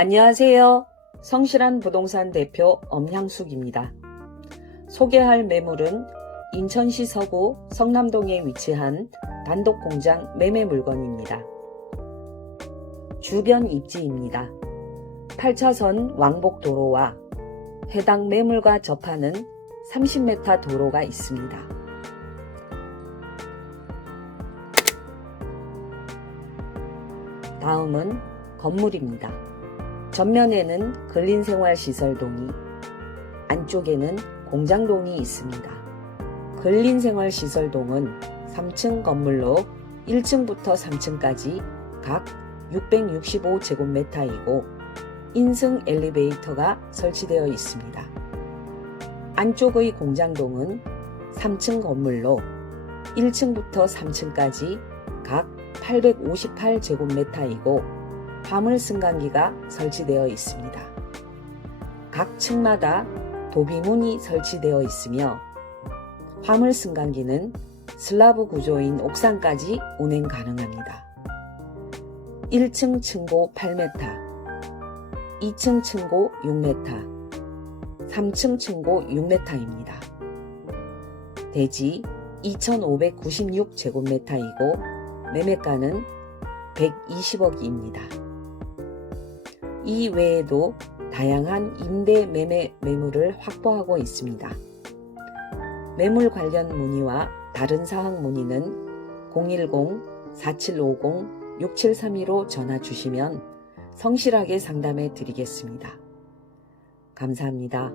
안녕하세요. 성실한 부동산 대표 엄향숙입니다. 소개할 매물은 인천시 서구 성남동에 위치한 단독 공장 매매 물건입니다. 주변 입지입니다. 8차선 왕복 도로와 해당 매물과 접하는 30m 도로가 있습니다. 다음은 건물입니다. 전면에는 근린생활시설동이, 안쪽에는 공장동이 있습니다. 근린생활시설동은 3층 건물로 1층부터 3층까지 각 665제곱미터이고 인승 엘리베이터가 설치되어 있습니다. 안쪽의 공장동은 3층 건물로 1층부터 3층까지 각 858제곱미터이고 화물 승강기가 설치되어 있습니다. 각 층마다 도비문이 설치되어 있으며 화물 승강기는 슬라브 구조인 옥상까지 운행 가능합니다. 1층 층고 8m, 2층 층고 6m, 3층 층고 6m입니다. 대지 2,596제곱미터이고 매매가는 120억입니다. 이 외에도 다양한 임대 매매 매물을 확보하고 있습니다. 매물 관련 문의와 다른 사항 문의는 010-4750-6732로 전화 주시면 성실하게 상담해 드리겠습니다. 감사합니다.